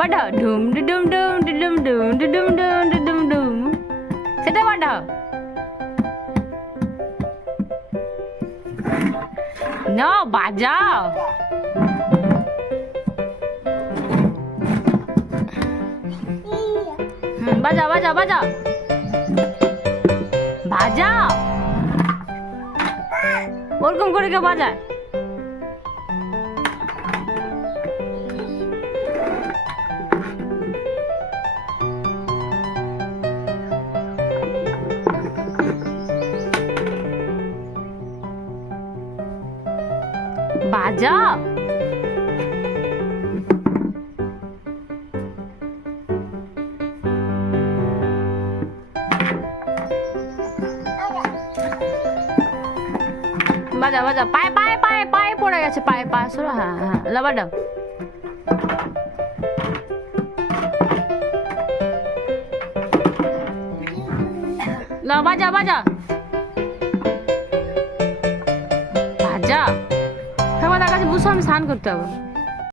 বাজাও ডুম ডুম ডুম ডুম ডুম ডুম ডুম ডুম ডুম সেটা বাজাও না বাজাও বাজাও বাজাও বাজাও বাজাও ওরকম করে কেউ বাজায় বাজাও বাজাও বাজাও পায়ে পায়ে পায়ে পায়ে পড়ে গেছে পায়ে পায়ে সরো হ্যাঁ হ্যাঁ লাবা দাও বাজাও বাজাও বাজাও আমার কাছে বুঝছো আমি স্নান করতে হবে